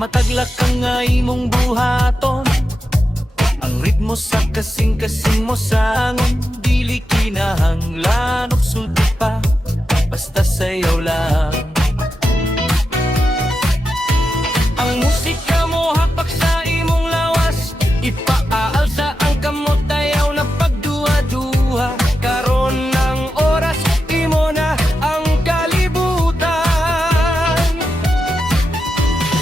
mataglak ang imong buhaton. Ang ritmo sa kasing-kasing mo sangon, dili kinahanglan og sulti pa, basta sayaw lang. Ang musika mo hapak sa imong lawas, ipaalsa ang kamot ayaw na pagduha-duha. Karon ng oras, imo na ang kalibutan.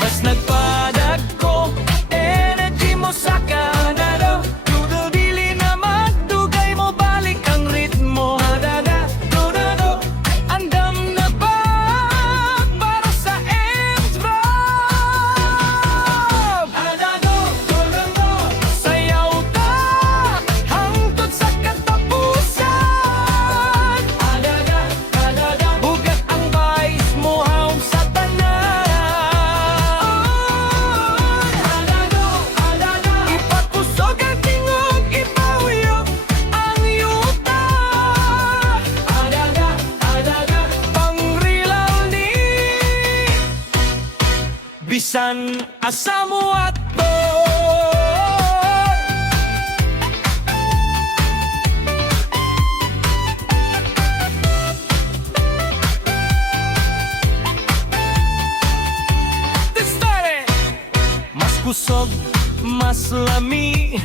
Bas nagpadag ko, energy mo sa kanado, tudo dili na magdugay mo, balik ang ritmo. Adada, tudo, andam na ba para sa ends vibe? Adado, tudo, sayaw ta hangtod sa katapusan. Adada, bugat ang vice mo haum sa tanan. Ipakusog ang tingog, ipahuyog ang yuta. Pangrilaw ni bisan asa mo ato. Mas kusog, mas lami,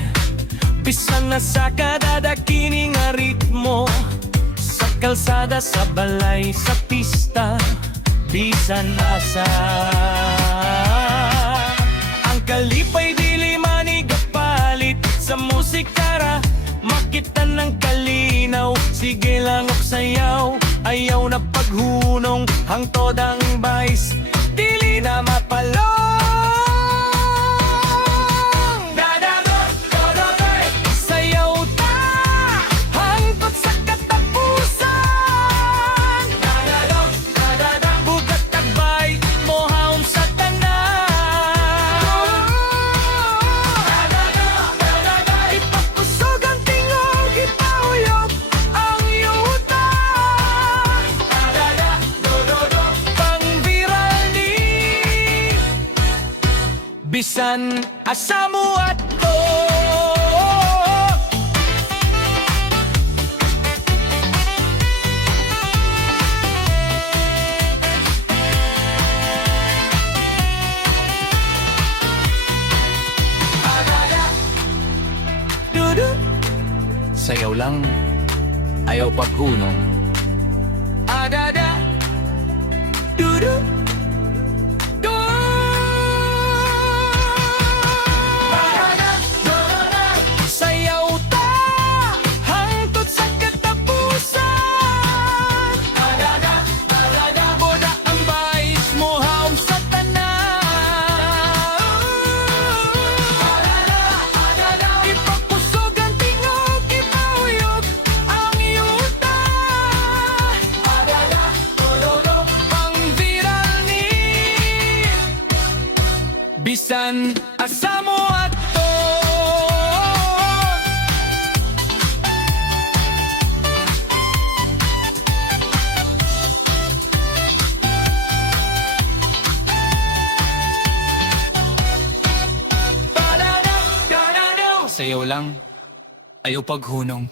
bisan na sa kadadakini nga ritmo. Sa kalsada, sa balay, sa pista, bisan asa. Ang kalipay dili manigapalit sa musikara, makita ng kalinaw. Sige lang og sayaw, ayaw na paghunong, hangtod ang vice, dili na mapalong. Sayaw ta hangtod sa katapusan. Bugat ang vibe mo haum sa tanan. Ipakusog ang tingog, ipahuyog ang yuta. Pang-viral ni bisan asa mo ato. Dudu, sayaw lang, ayaw paghunong. Adada, dudu, do. Sayaw ta hangtod sa katapusan. Boda ang vice mo haum sa tanan. Ipakusog ang tingog, ipahuyog ang yuta. Pang-viral ni bisan asa mo ato. Sayaw lang, ayaw paghunong.